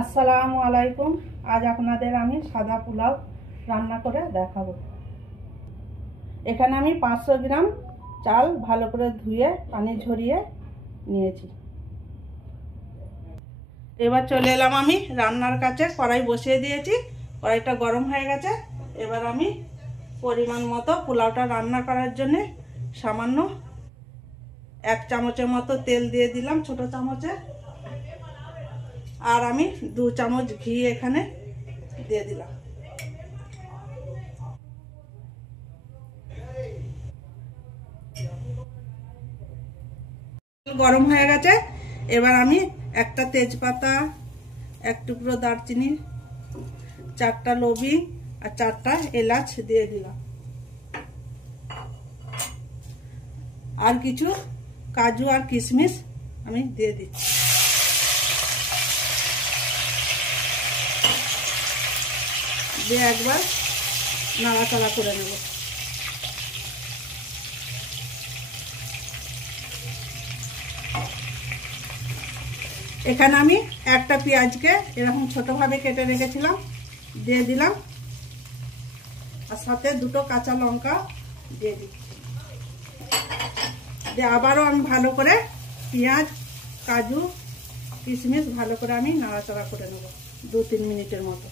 আসসালামু আলাইকুম। আজ আপনাদের আমি সাদা পোলাও রান্না করে দেখাবো। এখানে আমি 500 গ্রাম চাল ভালো করে ধুয়ে পানি ঝরিয়ে নিয়েছি। এবার চলে এলাম আমি রান্নার কাছে। কড়াই বসিয়ে দিয়েছি, কড়াইটা গরম হয়ে গেছে। এবার আমি পরিমাণ মতো পোলাওটা রান্না করার জন্য সামান্য 1 চামচের মতো তেল দিয়ে দিলাম, ছোট চামচে। আর আমি 2 চামচ ঘি এখানে দিয়ে দিলাম। গরম হয়ে গেছে। এবার আমি একটা তেজপাতা, 1 টুকরো দারচিনি, 4টা লবঙ্গ আর 4টা এলাচ দিয়ে দিলাম। আর কিছু কাজু আর কিশমিশ আমি দিয়ে দিচ্ছি। দিয়ে একবার নাড়াচাড়া করে নেব। এখানে আমি একটা পেঁয়াজকে এরকম ছোটভাবে কেটে রেখেছিলাম, দিয়ে দিলাম। আর সাথে 2টো কাঁচা লঙ্কা দিয়ে দিচ্ছি। দিয়ে আবারও আমি ভালো করে পেঁয়াজ, কাজু, কিশমিশ ভালো করে আমি নাড়াচাড়া করে নেব 2-3 মিনিটের মতো।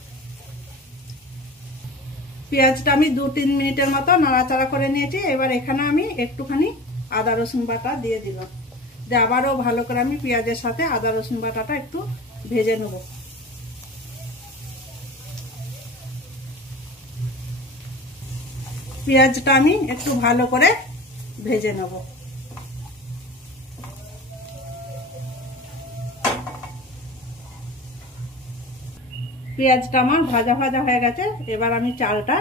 পেঁয়াজটা আমি 2-3 মিনিটের মতো নাড়াচাড়া করে নিয়েছি। এবার এখানে আমি একটুখানি আদা রসুন বাটা দিয়ে দিলাম। দিয়ে আবারও ভালো করে আমি পেঁয়াজের সাথে আদা রসুন বাটাটা একটু ভেজে নেব। পেঁয়াজটা আমি একটু ভালো করে ভেজে নেব। পেঁয়াজটা আমার ভাজা ভাজা হয়ে গেছে। এবার আমি চালটা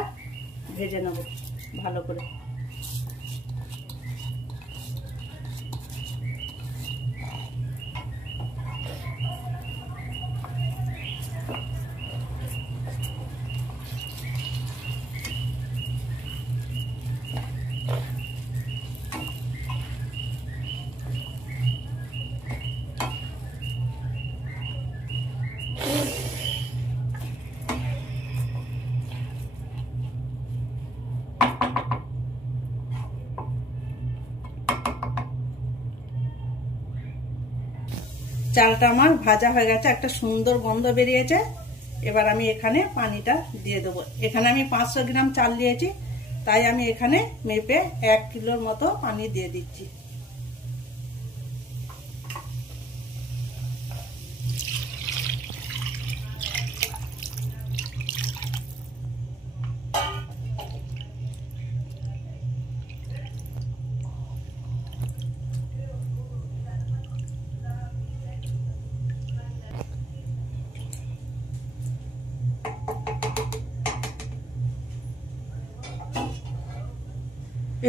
ভেজে নেব ভালো করে। চালটা আমার ভাজা হয়ে গেছে, একটা সুন্দর গন্ধ বেরিয়েছে। এবার আমি এখানে পানিটা দিয়ে দেবো। এখানে আমি 500 গ্রাম চাল দিয়েছি, তাই আমি এখানে মেপে 1 কিলোর মতো পানি দিয়ে দিচ্ছি।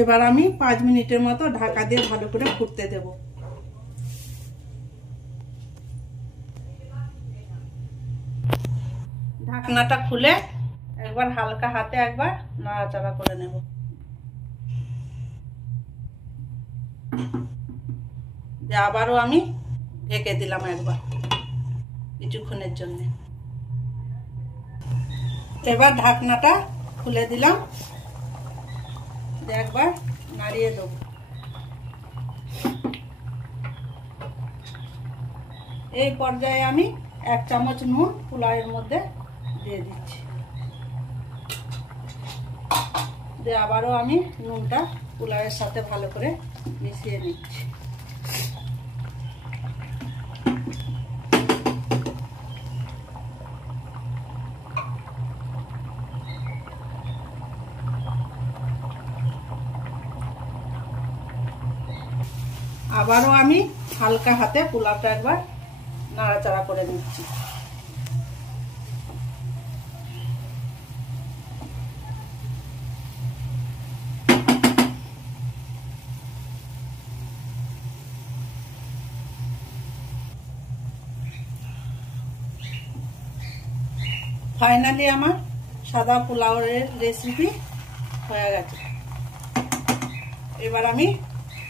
এবার আমি 5 মিনিটের মতো ঢাকা দিয়ে ভালো করে ফুটতে দেব। ঢাকনাটা খুলে একবার হালকা হাতে একবার নাড়াচাড়া করে নেব। আবারও আমি ঢেকে দিলাম একবার কিছুক্ষণের জন্য। এবার ঢাকনাটা খুলে দিলাম, একবার নাড়িয়ে দেব। এই পর্যায়ে আমি 1 চামচ নুন পোলাওয়ের মধ্যে দিয়ে দিচ্ছি। দিয়ে আবারও আমি নুনটা পোলাওয়ের সাথে ভালো করে মিশিয়ে নিচ্ছি। আবারও আমি হালকা হাতে পোলাওটা একবার নাড়াচাড়া করে নিচ্ছি। ফাইনালি আমার সাদা পোলাওয়ের রেসিপি হয়ে গেছে। এবার আমি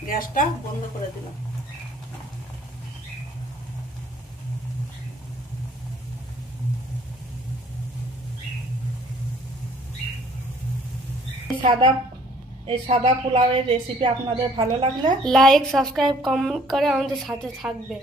গ্যাসটা বন্ধ করে দিলাম। এই সাদা পোলাওয়ের রেসিপি আপনাদের ভালো লাগলে লাইক সাবস্ক্রাইব কমেন্ট করে আমাদের সাথে থাকবে।